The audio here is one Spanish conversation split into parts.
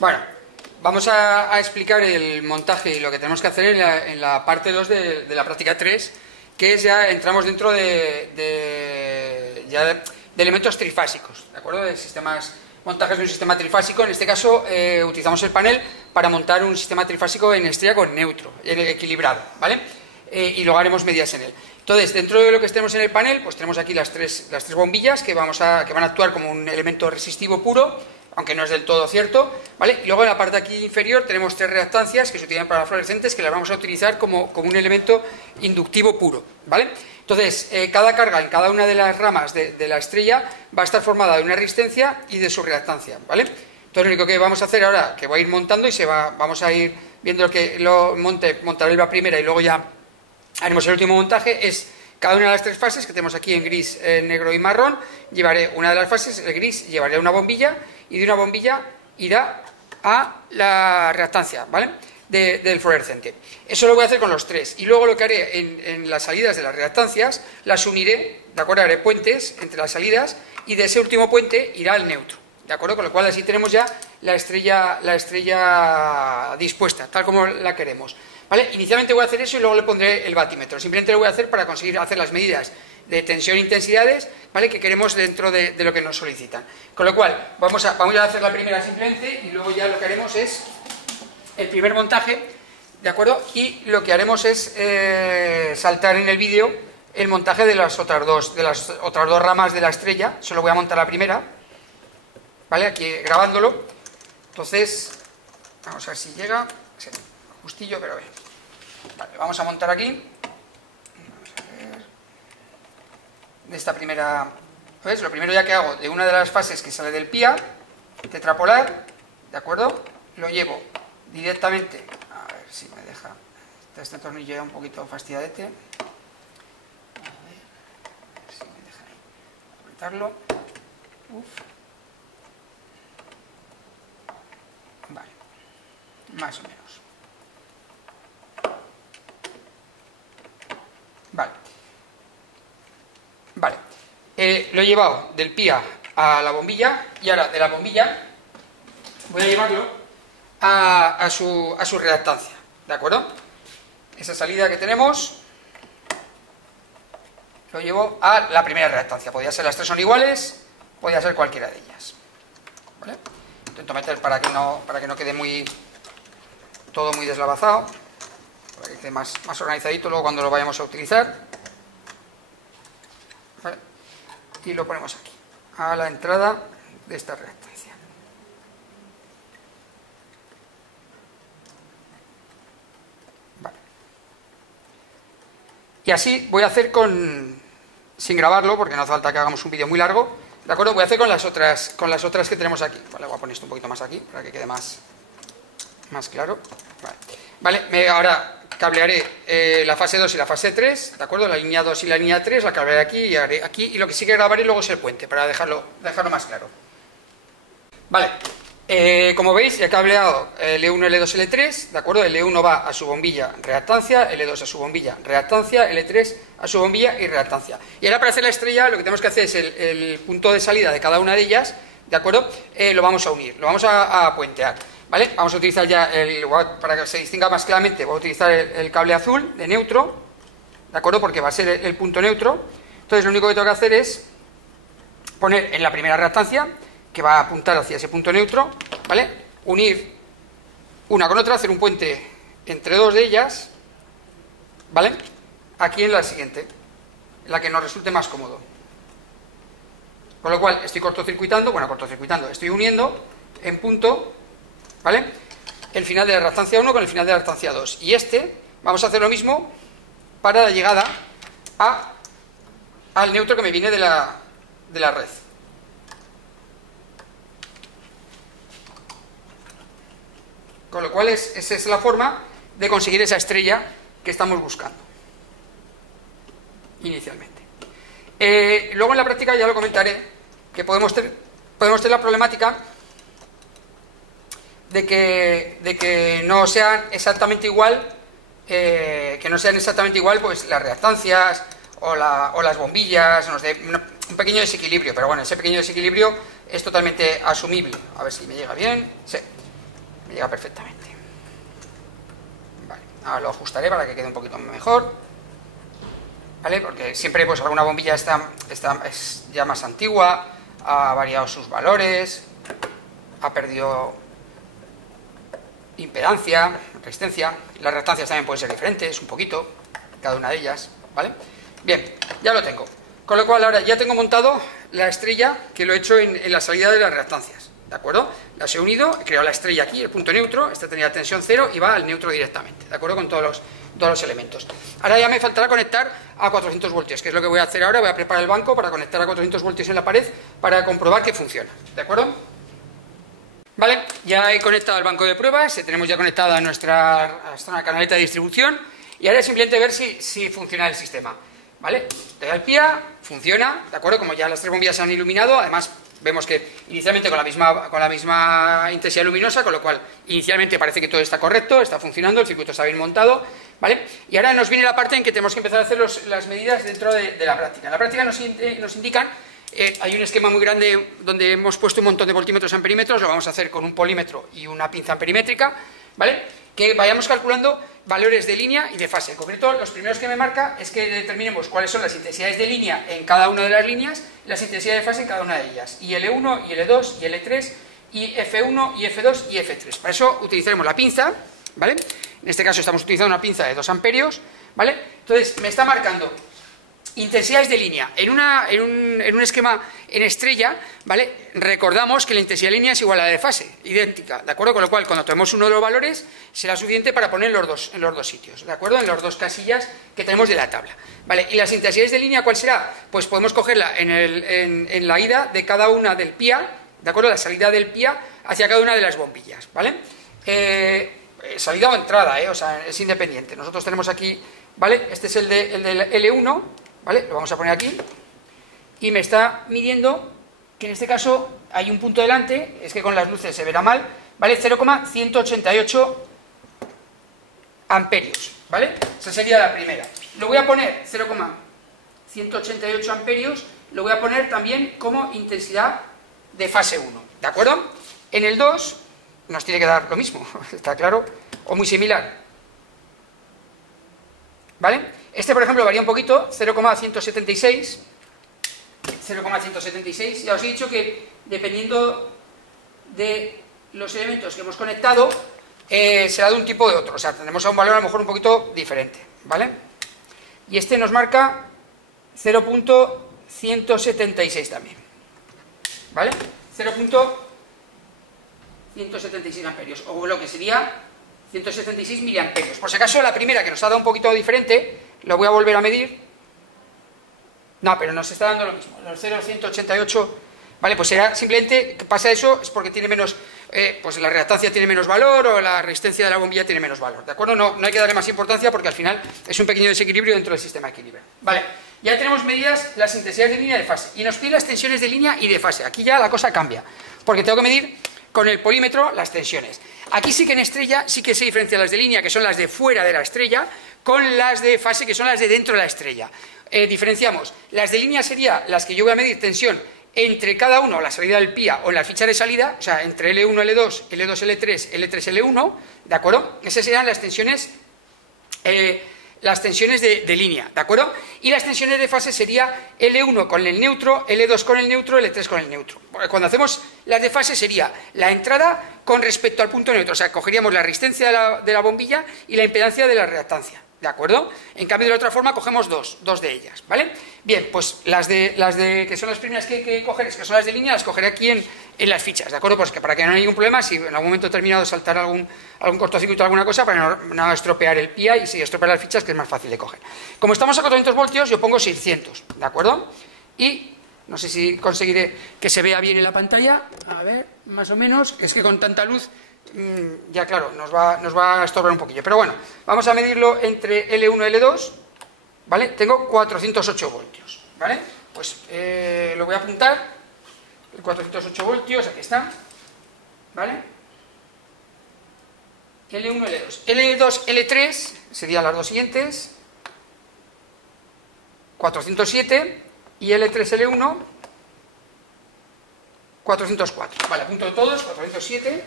Bueno, vamos a explicar el montaje y lo que tenemos que hacer en la parte 2 de la práctica 3, que es ya entramos dentro de elementos trifásicos, ¿de acuerdo? De sistemas, montajes de un sistema trifásico. En este caso utilizamos el panel para montar un sistema trifásico en estrella con neutro, equilibrado, ¿vale? Y luego haremos medidas en él. Entonces, dentro de lo que tenemos en el panel, pues tenemos aquí las tres bombillas que van a actuar como un elemento resistivo puro, aunque no es del todo cierto, ¿vale? Y luego en la parte aquí inferior tenemos tres reactancias que se utilizan para fluorescentes, que las vamos a utilizar como un elemento inductivo puro, ¿vale? Entonces, cada carga en cada una de las ramas de la estrella va a estar formada de una resistencia y de su reactancia, ¿vale? Entonces, lo único que vamos a hacer ahora, que voy a ir montando y vamos a ir viendo montaré la primera y luego ya haremos el último montaje, es cada una de las tres fases que tenemos aquí en gris, negro y marrón. Llevaré una de las fases, el gris, llevaré una bombilla y de una bombilla irá a la reactancia, ¿vale? Del fluorescente. Eso lo voy a hacer con los tres. Y luego lo que haré en las salidas de las reactancias, las uniré, ¿de acuerdo? Haré puentes entre las salidas y de ese último puente irá al neutro, ¿de acuerdo? Con lo cual así tenemos ya la estrella dispuesta, tal como la queremos. ¿Vale? Inicialmente voy a hacer eso y luego le pondré el batímetro. Simplemente lo voy a hacer para conseguir hacer las medidas de tensión e intensidades, ¿vale? Que queremos dentro de lo que nos solicitan. Con lo cual, vamos a hacer la primera simplemente y luego ya lo que haremos es el primer montaje, ¿de acuerdo? Y lo que haremos es saltar en el vídeo el montaje de las otras dos ramas de la estrella. Solo voy a montar la primera, ¿vale? Aquí grabándolo. Entonces, vamos a ver si llega. Sí, justillo, pero bien. Vale, vamos a montar aquí. Vamos a ver. De esta primera. ¿Ves? Lo primero ya que hago de una de las fases que sale del PIA, tetrapolar, ¿de acuerdo? Lo llevo directamente. A ver si me deja. Este tornillo ya un poquito fastidiadete. A ver si me deja ahí. Apretarlo. Uf. Vale. Más o menos. Vale, lo he llevado del PIA a la bombilla y ahora de la bombilla voy a llevarlo a su reactancia, ¿de acuerdo? Esa salida que tenemos lo llevo a la primera reactancia. Podría ser las tres son iguales, podría ser cualquiera de ellas, ¿vale? Intento meter para que no quede todo muy deslavazado, para que quede más organizadito luego cuando lo vayamos a utilizar. ¿Vale? Y lo ponemos aquí, a la entrada de esta reactancia. Vale. Y así voy a hacer sin grabarlo, porque no hace falta que hagamos un vídeo muy largo, ¿de acuerdo? Voy a hacer con las otras que tenemos aquí. Vale, voy a poner esto un poquito más aquí, para que quede más claro. Vale, ahora cablearé la fase 2 y la fase 3, ¿de acuerdo? La línea 2 y la línea 3 la cablearé aquí y haré aquí, y lo que sí que grabaré luego es el puente, para dejarlo más claro. Vale, como veis ya he cableado L1, L2, L3, ¿de acuerdo? L1 va a su bombilla reactancia, L2 a su bombilla reactancia, L3 a su bombilla y reactancia. Y ahora para hacer la estrella lo que tenemos que hacer es el punto de salida de cada una de ellas, ¿de acuerdo? Lo vamos a unir, lo vamos a puentear. ¿Vale? Vamos a utilizar ya, para que se distinga más claramente, voy a utilizar el cable azul de neutro, ¿de acuerdo? Porque va a ser el punto neutro. Entonces lo único que tengo que hacer es poner en la primera reactancia, que va a apuntar hacia ese punto neutro, ¿vale? Unir una con otra, hacer un puente entre dos de ellas, ¿vale? Aquí en la siguiente, en la que nos resulte más cómodo. Con lo cual estoy cortocircuitando, estoy uniendo en punto, ¿vale? El final de la reactancia 1 con el final de la reactancia 2. Y vamos a hacer lo mismo para la llegada al neutro que me viene de la red. Con lo cual esa es la forma de conseguir esa estrella que estamos buscando inicialmente. Luego en la práctica ya lo comentaré, que podemos tener la problemática de que no sean exactamente igual, pues las reactancias o las bombillas, nos dé un pequeño desequilibrio, pero bueno, ese pequeño desequilibrio es totalmente asumible. A ver si me llega bien. Sí. me llega perfectamente. Vale, ahora lo ajustaré para que quede un poquito mejor, ¿vale? Porque siempre pues alguna bombilla es ya más antigua, ha variado sus valores, ha perdido impedancia, resistencia, las reactancias también pueden ser diferentes, un poquito, cada una de ellas, ¿vale? Bien, ya lo tengo. Con lo cual ahora ya tengo montado la estrella que lo he hecho en la salida de las reactancias, ¿de acuerdo? Las he unido, he creado la estrella aquí, el punto neutro, esta tenía tensión 0 y va al neutro directamente, ¿de acuerdo? Con todos los elementos. Ahora ya me faltará conectar a 400 voltios, que es lo que voy a hacer ahora. Voy a preparar el banco para conectar a 400 voltios en la pared para comprobar que funciona, ¿de acuerdo? Vale, ya he conectado el banco de pruebas, tenemos ya conectada nuestra canaleta de distribución y ahora es simplemente ver si funciona el sistema, ¿vale? Le doy al PIA, funciona, ¿de acuerdo? Como ya las tres bombillas se han iluminado, además vemos que inicialmente con la misma intensidad luminosa, con lo cual inicialmente parece que todo está correcto, está funcionando, el circuito está bien montado, ¿vale? Y ahora nos viene la parte en que tenemos que empezar a hacer las medidas dentro de la práctica. En la práctica nos indican, hay un esquema muy grande donde hemos puesto un montón de voltímetros amperímetros, lo vamos a hacer con un polímetro y una pinza amperimétrica, ¿vale? Que vayamos calculando valores de línea y de fase. En concreto, los primeros que me marca es que determinemos cuáles son las intensidades de línea en cada una de las líneas y las intensidades de fase en cada una de ellas. Y L1, y L2, y L3, y F1, y F2, y F3. Para eso utilizaremos la pinza, ¿vale? En este caso estamos utilizando una pinza de 2 amperios, ¿vale? Entonces, me está marcando intensidades de línea. En un esquema en estrella, ¿vale? Recordamos que la intensidad de línea es igual a la de fase, idéntica, ¿de acuerdo? Con lo cual, cuando tomemos uno de los valores, será suficiente para poner en los dos sitios, ¿de acuerdo? En las dos casillas que tenemos de la tabla, ¿vale? Y las intensidades de línea, ¿cuál será? Pues podemos cogerla en la ida de cada una del PIA, ¿de acuerdo? La salida del PIA hacia cada una de las bombillas, ¿vale? Salida o entrada, o sea, es independiente. Nosotros tenemos aquí, ¿vale? Este es el de L1, ¿vale? Lo vamos a poner aquí y me está midiendo que en este caso hay un punto delante, es que con las luces se verá mal, ¿vale? 0,188 amperios, ¿vale? Esa sería la primera. Lo voy a poner 0,188 amperios, lo voy a poner también como intensidad de fase 1, ¿de acuerdo? En el 2 nos tiene que dar lo mismo, ¿está claro? O muy similar, ¿vale? Este, por ejemplo, varía un poquito, 0,176, ya os he dicho que dependiendo de los elementos que hemos conectado, será de un tipo o de otro, o sea, tendremos a un valor a lo mejor un poquito diferente, ¿vale? Y este nos marca 0,176 también, ¿vale? 0,176 amperios, o lo que sería 176 miliamperios. Por si acaso, la primera que nos ha dado un poquito diferente, lo voy a volver a medir. No, pero nos está dando lo mismo, los 0,188, ¿vale? Pues será simplemente, que pasa eso, es porque tiene menos, pues la reactancia tiene menos valor o la resistencia de la bombilla tiene menos valor, ¿de acuerdo? No hay que darle más importancia porque al final es un pequeño desequilibrio dentro del sistema de equilibrio. Vale, ya tenemos medidas las intensidades de línea y de fase, y nos pide las tensiones de línea y de fase. Aquí ya la cosa cambia, porque tengo que medir con el polímetro las tensiones. Aquí sí que en estrella sí que se diferencian las de línea, que son las de fuera de la estrella, con las de fase, que son las de dentro de la estrella. Diferenciamos. Las de línea serían las que yo voy a medir tensión entre cada uno, la salida del PIA o en la ficha de salida, o sea, entre L1, L2, L2, L3, L3, L1, ¿de acuerdo? Esas serían las tensiones de línea, ¿de acuerdo? Y las tensiones de fase sería L1 con el neutro, L2 con el neutro, L3 con el neutro. Porque cuando hacemos las de fase sería la entrada con respecto al punto neutro, o sea, cogeríamos la resistencia de la bombilla y la impedancia de la reactancia, ¿de acuerdo? En cambio, de la otra forma cogemos dos de ellas, ¿vale? Bien, pues las de que son las primeras que hay que coger, que son las de línea, las cogeré aquí en las fichas, ¿de acuerdo? Pues que para que no haya ningún problema, si en algún momento determinado saltar algún cortocircuito o alguna cosa, para no estropear el PIA y si estropear las fichas, que es más fácil de coger. Como estamos a 400 voltios, yo pongo 600, ¿de acuerdo? Y no sé si conseguiré que se vea bien en la pantalla, a ver, más o menos, es que con tanta luz, ya claro, nos va a estorbar un poquillo, pero bueno, vamos a medirlo entre L1 y L2, ¿vale? Tengo 408 voltios, ¿vale? Pues lo voy a apuntar, el 408 voltios, aquí está, ¿vale? L1, L2. L2, L3 serían las dos siguientes, 407, y L3, L1, 404. Vale, apunto todos, 407,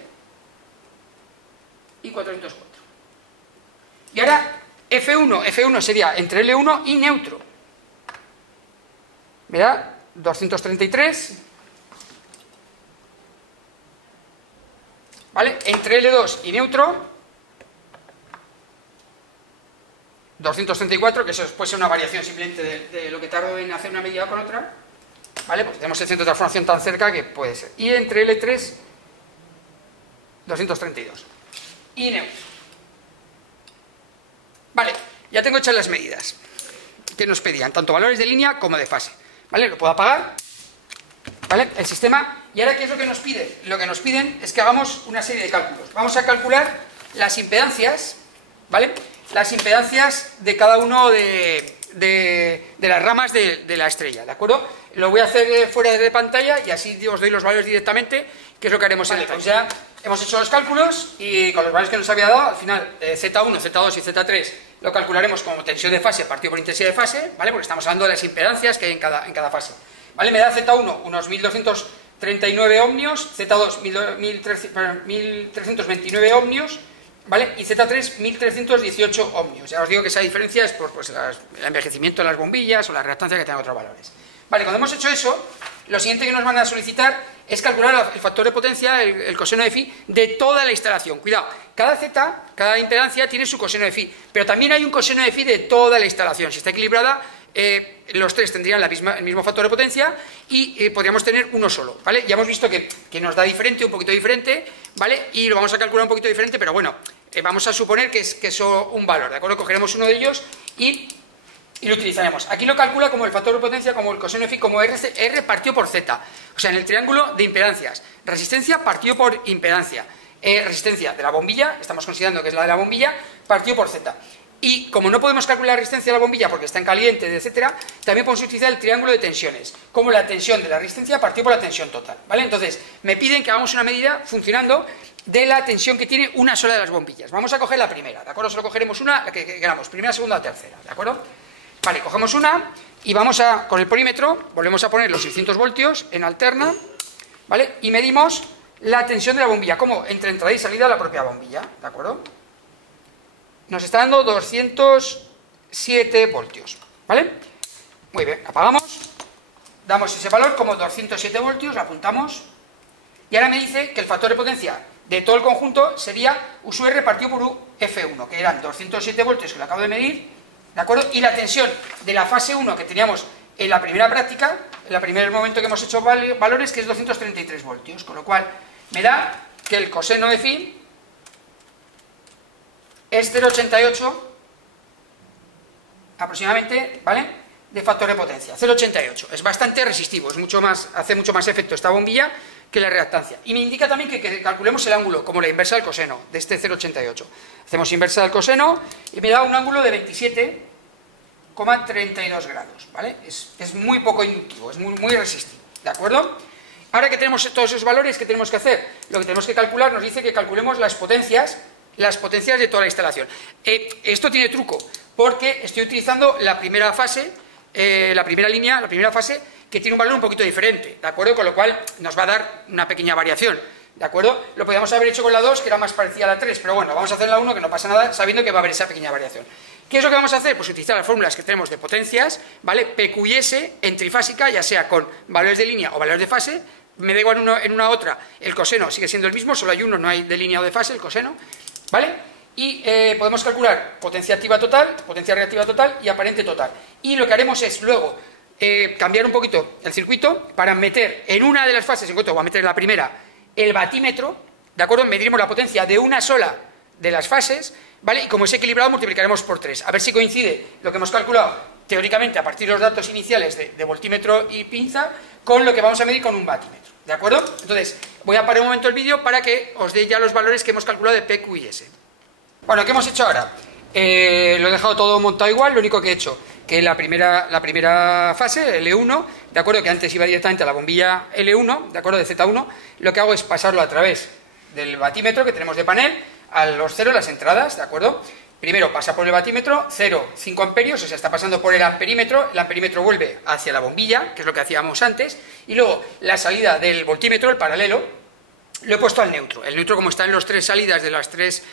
y 404. Y ahora F1 sería entre L1 y neutro. Me da 233, ¿vale? Entre L2 y neutro, 234, que eso puede ser una variación simplemente de lo que tardo en hacer una medida con otra, ¿vale? Pues tenemos el centro de transformación tan cerca que puede ser. Y entre L3, 232. Y neutro. Vale, ya tengo hechas las medidas que nos pedían, tanto valores de línea como de fase. ¿Vale? Lo puedo apagar, ¿vale? El sistema. Y ahora, ¿qué es lo que nos pide? Lo que nos piden es que hagamos una serie de cálculos. Vamos a calcular las impedancias, ¿vale? Las impedancias de cada uno de las ramas de la estrella, ¿de acuerdo? Lo voy a hacer fuera de pantalla y así os doy los valores directamente, que es lo que haremos en detalle. Pues ya hemos hecho los cálculos y con los valores que nos había dado, al final Z1, Z2 y Z3 lo calcularemos como tensión de fase partido por intensidad de fase, ¿vale? Porque estamos hablando de las impedancias que hay en cada fase. ¿Vale? Me da Z1 unos 1239 ohmios, Z2 1329 ohmios, ¿vale? Y Z3 1318 ohmios. Ya os digo que esa diferencia es por pues, el envejecimiento de las bombillas o la reactancia que tengan otros valores. Vale, cuando hemos hecho eso, lo siguiente que nos van a solicitar es calcular el factor de potencia, el coseno de phi, de toda la instalación. Cuidado, cada Z, cada impedancia tiene su coseno de phi, pero también hay un coseno de phi de toda la instalación. Si está equilibrada, los tres tendrían el mismo factor de potencia y podríamos tener uno solo, ¿vale? Ya hemos visto que nos da diferente, un poquito diferente, ¿vale? Y lo vamos a calcular un poquito diferente, pero bueno, vamos a suponer que es un valor, ¿de acuerdo? Cogeremos uno de ellos y lo utilizaremos. Aquí lo calcula como el factor de potencia, como el coseno de phi, como R partido por Z. O sea, en el triángulo de impedancias. Resistencia partido por impedancia. Resistencia de la bombilla, estamos considerando que es la de la bombilla, partido por Z. Y como no podemos calcular la resistencia de la bombilla porque está en caliente, etcétera, también podemos utilizar el triángulo de tensiones, como la tensión de la resistencia partido por la tensión total, ¿vale? Entonces, me piden que hagamos una medida funcionando de la tensión que tiene una sola de las bombillas. Vamos a coger la primera, ¿de acuerdo? Solo cogeremos una, la que queramos, primera, segunda o tercera, ¿de acuerdo? Vale, cogemos una y vamos con el polímetro, volvemos a poner los 600 voltios en alterna, ¿vale? Y medimos la tensión de la bombilla, como entre entrada y salida de la propia bombilla, ¿de acuerdo? Nos está dando 207 voltios, ¿vale? Muy bien, apagamos, damos ese valor como 207 voltios, lo apuntamos, y ahora me dice que el factor de potencia de todo el conjunto sería U sub R partido por U F1, que eran 207 voltios que lo acabo de medir, ¿de acuerdo? Y la tensión de la fase 1 que teníamos en la primera práctica, en el primer momento que hemos hecho valores, que es 233 voltios, con lo cual me da que el coseno de phi es 0,88 aproximadamente, ¿vale? De factor de potencia, 0,88. Es bastante resistivo, hace mucho más efecto esta bombilla que la reactancia. Y me indica también que calculemos el ángulo, como la inversa del coseno, de este 0,88. Hacemos inversa del coseno y me da un ángulo de 27,32 grados, ¿vale? Es muy poco inductivo, es muy resistivo, ¿de acuerdo? Ahora que tenemos todos esos valores, ¿qué tenemos que hacer? Lo que tenemos que calcular nos dice que calculemos las potencias de toda la instalación. Esto tiene truco, porque estoy utilizando la primera fase, la primera fase, que tiene un valor un poquito diferente, ¿de acuerdo? Con lo cual nos va a dar una pequeña variación, ¿de acuerdo? Lo podríamos haber hecho con la 2, que era más parecida a la 3, pero bueno, vamos a hacer la 1, que no pasa nada, sabiendo que va a haber esa pequeña variación. ¿Qué es lo que vamos a hacer? Pues utilizar las fórmulas que tenemos de potencias, ¿vale? P, Q y S en trifásica, ya sea con valores de línea o valores de fase. Me da igual en una u otra, el coseno sigue siendo el mismo, solo hay uno, no hay de línea o de fase, el coseno, ¿vale? Y podemos calcular potencia activa total, potencia reactiva total y aparente total. Y lo que haremos es luego cambiar un poquito el circuito para meter en una de las fases, en concreto voy a meter en la primera, el batímetro, ¿de acuerdo? Mediremos la potencia de una sola de las fases, ¿vale? Y como es equilibrado multiplicaremos por 3, a ver si coincide lo que hemos calculado teóricamente a partir de los datos iniciales de voltímetro y pinza con lo que vamos a medir con un batímetro, ¿de acuerdo? Entonces, voy a parar un momento el vídeo para que os dé ya los valores que hemos calculado de P, Q y S. Bueno, ¿qué hemos hecho ahora? Lo he dejado todo montado igual, lo único que he hecho, que la primera fase, L1, ¿de acuerdo? Que antes iba directamente a la bombilla L1, ¿de acuerdo? De Z1, lo que hago es pasarlo a través del batímetro que tenemos de panel a los ceros, las entradas, ¿de acuerdo? Primero pasa por el batímetro, 0, 5 amperios, o sea, está pasando por el amperímetro vuelve hacia la bombilla, que es lo que hacíamos antes, y luego la salida del voltímetro, el paralelo, lo he puesto al neutro. El neutro, como está en las tres salidas de las tres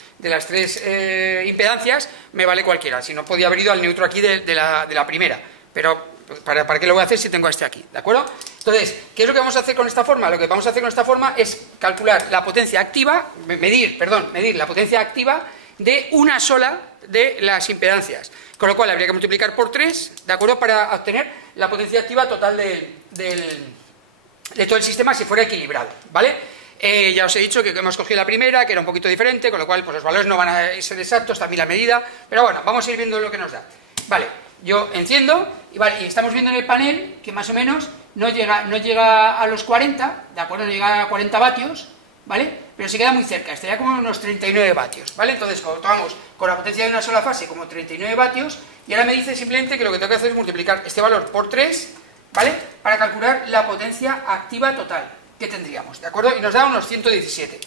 impedancias, me vale cualquiera. Si no, podía haber ido al neutro aquí de la primera. Pero, ¿para qué lo voy a hacer si tengo a este aquí? ¿De acuerdo? Entonces, ¿qué es lo que vamos a hacer con esta forma? Lo que vamos a hacer con esta forma es calcular la potencia activa, medir la potencia activa de una sola de las impedancias. Con lo cual, habría que multiplicar por 3, ¿de acuerdo? Para obtener la potencia activa total de todo el sistema si fuera equilibrado, ¿vale? Ya os he dicho que hemos cogido la primera, que era un poquito diferente, con lo cual pues los valores no van a ser exactos, también la medida, pero bueno, vamos a ir viendo lo que nos da. Vale, yo enciendo y estamos viendo en el panel que más o menos no llega a los 40, ¿de acuerdo? No llega a 40 vatios, ¿vale? Pero se queda muy cerca, estaría como unos 39 vatios, ¿vale? Entonces, como tomamos con la potencia de una sola fase como 39 vatios, y ahora me dice simplemente que lo que tengo que hacer es multiplicar este valor por 3, ¿vale? Para calcular la potencia activa total que tendríamos, ¿de acuerdo? Y nos da unos 117.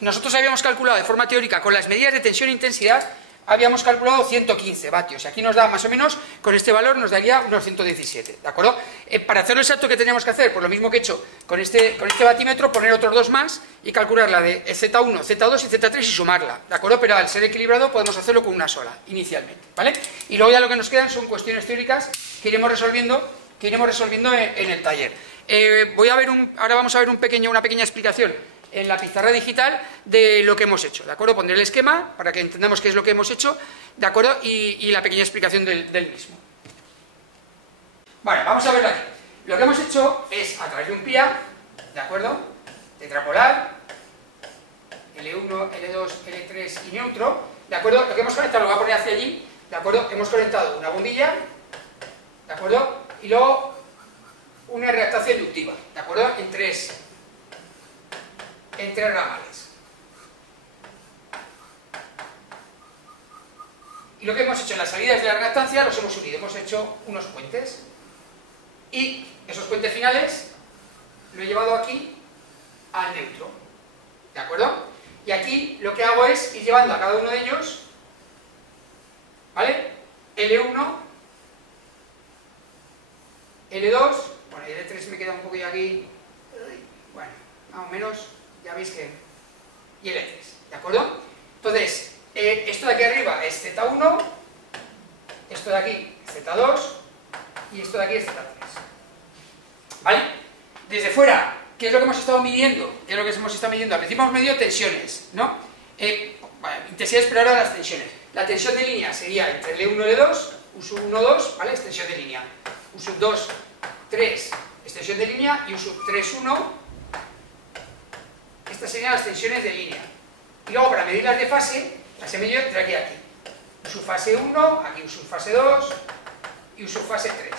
Nosotros habíamos calculado de forma teórica, con las medidas de tensión e intensidad, habíamos calculado 115 vatios, y aquí nos da más o menos, con este valor nos daría unos 117, ¿de acuerdo? Para hacerlo exacto, ¿qué teníamos que hacer? Pues lo mismo que he hecho con este batímetro, poner otros dos más y calcular la de Z1, Z2 y Z3 y sumarla, ¿de acuerdo? Pero al ser equilibrado podemos hacerlo con una sola, inicialmente, ¿vale? Y luego ya lo que nos quedan son cuestiones teóricas que iremos resolviendo en el taller. Ahora vamos a ver una pequeña explicación en la pizarra digital de lo que hemos hecho, ¿de acuerdo? Pondré el esquema para que entendamos qué es lo que hemos hecho, ¿de acuerdo? Y la pequeña explicación del mismo. Bueno, vamos a verlo aquí. Lo que hemos hecho es, a través de un PIA, ¿de acuerdo? Tetrapolar, L1, L2, L3 y neutro, ¿de acuerdo? Lo que hemos conectado, lo voy a poner hacia allí, ¿de acuerdo? Hemos conectado una bombilla, ¿de acuerdo? Y luego una reactancia inductiva, ¿de acuerdo? En tres ramales. Y lo que hemos hecho en las salidas de la reactancia los hemos unido, hemos hecho unos puentes. Y esos puentes finales lo he llevado aquí al neutro, ¿de acuerdo? Y aquí lo que hago es ir llevando a cada uno de ellos, ¿vale? L1, L2, bueno, L3 me queda un poquillo aquí, bueno, más o menos, ya veis que... y L3, ¿de acuerdo? Entonces, esto de aquí arriba es Z1, esto de aquí es Z2, y esto de aquí es Z3, ¿vale? Desde fuera, ¿qué es lo que hemos estado midiendo? ¿Qué es lo que hemos estado midiendo? Al principio hemos medido tensiones, ¿no? Intensidades, pero ahora las tensiones. La tensión de línea sería entre L1 y L2, U1, 2, ¿vale? Es tensión de línea. U2, 3, es tensión de línea, y U3, 1, estas serían las tensiones de línea. Y luego, para medir las de fase, las he medido entre aquí y aquí. Fase 1, aquí fase 2 y fase 3,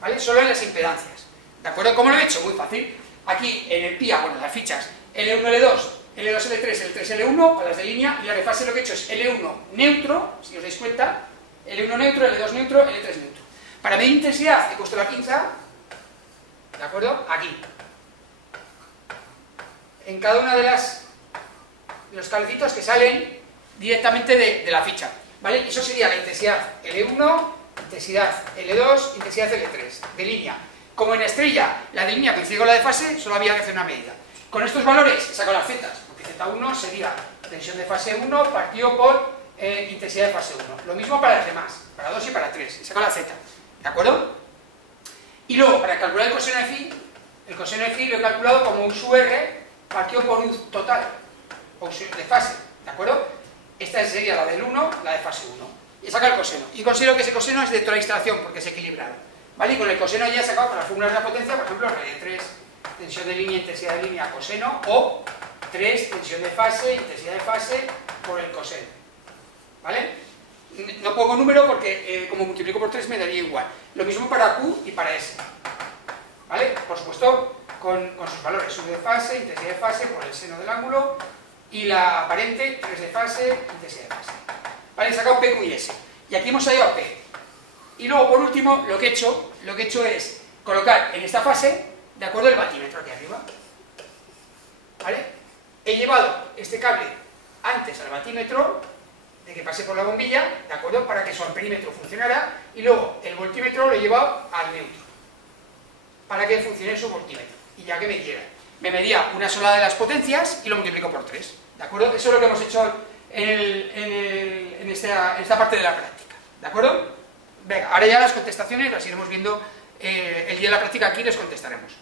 ¿vale? Solo en las impedancias, ¿de acuerdo? ¿Cómo lo he hecho? Muy fácil. Aquí en el PIA, bueno, las fichas L1, L2, L2, L3, L3, L1, para las de línea, y la de fase lo que he hecho es L1 neutro, si os dais cuenta, L1 neutro, L2 neutro, L3 neutro. Para medir intensidad he puesto la pinza, ¿de acuerdo? Aquí. En cada una de los cablecitos que salen directamente de la ficha, ¿vale? Eso sería la intensidad L1, intensidad L2, intensidad L3, de línea. Como en estrella, la de línea coincide con la de fase, solo había que hacer una medida. Con estos valores he sacado las zetas, porque Z1 sería tensión de fase 1 partido por intensidad de fase 1. Lo mismo para las demás, para 2 y para 3, he sacado la Z, ¿de acuerdo? Y luego, para calcular el coseno de phi lo he calculado como U sub R partido por U total, o U de fase, ¿de acuerdo? Esta sería la del 1, la de fase 1. Y he sacado el coseno. Y considero que ese coseno es de toda la instalación, porque es equilibrado, ¿vale? Y con el coseno ya he sacado con las fórmulas de la potencia, por ejemplo, raíz de 3, tensión de línea, intensidad de línea, coseno, o 3, tensión de fase, intensidad de fase, por el coseno, ¿vale? No pongo número porque como multiplico por 3 me daría igual. Lo mismo para Q y para S, ¿vale? Por supuesto, con sus valores, sub de fase, intensidad de fase, por el seno del ángulo, y la aparente, 3 de fase, intensidad de fase. ¿Vale? He sacado P, Q y S. Y aquí hemos salido a P. Y luego, por último, lo que he hecho es colocar en esta fase, de acuerdo, el batímetro aquí arriba. ¿Vale? He llevado este cable antes al batímetro, de que pase por la bombilla, ¿de acuerdo? Para que su amperímetro funcionara, y luego el voltímetro lo he llevado al neutro, para que funcione su voltímetro, y ya que me diera. me medía una sola de las potencias y lo multiplico por 3, ¿de acuerdo? Eso es lo que hemos hecho en esta parte de la práctica, ¿de acuerdo? Venga, ahora ya las contestaciones las iremos viendo el día de la práctica, aquí les contestaremos.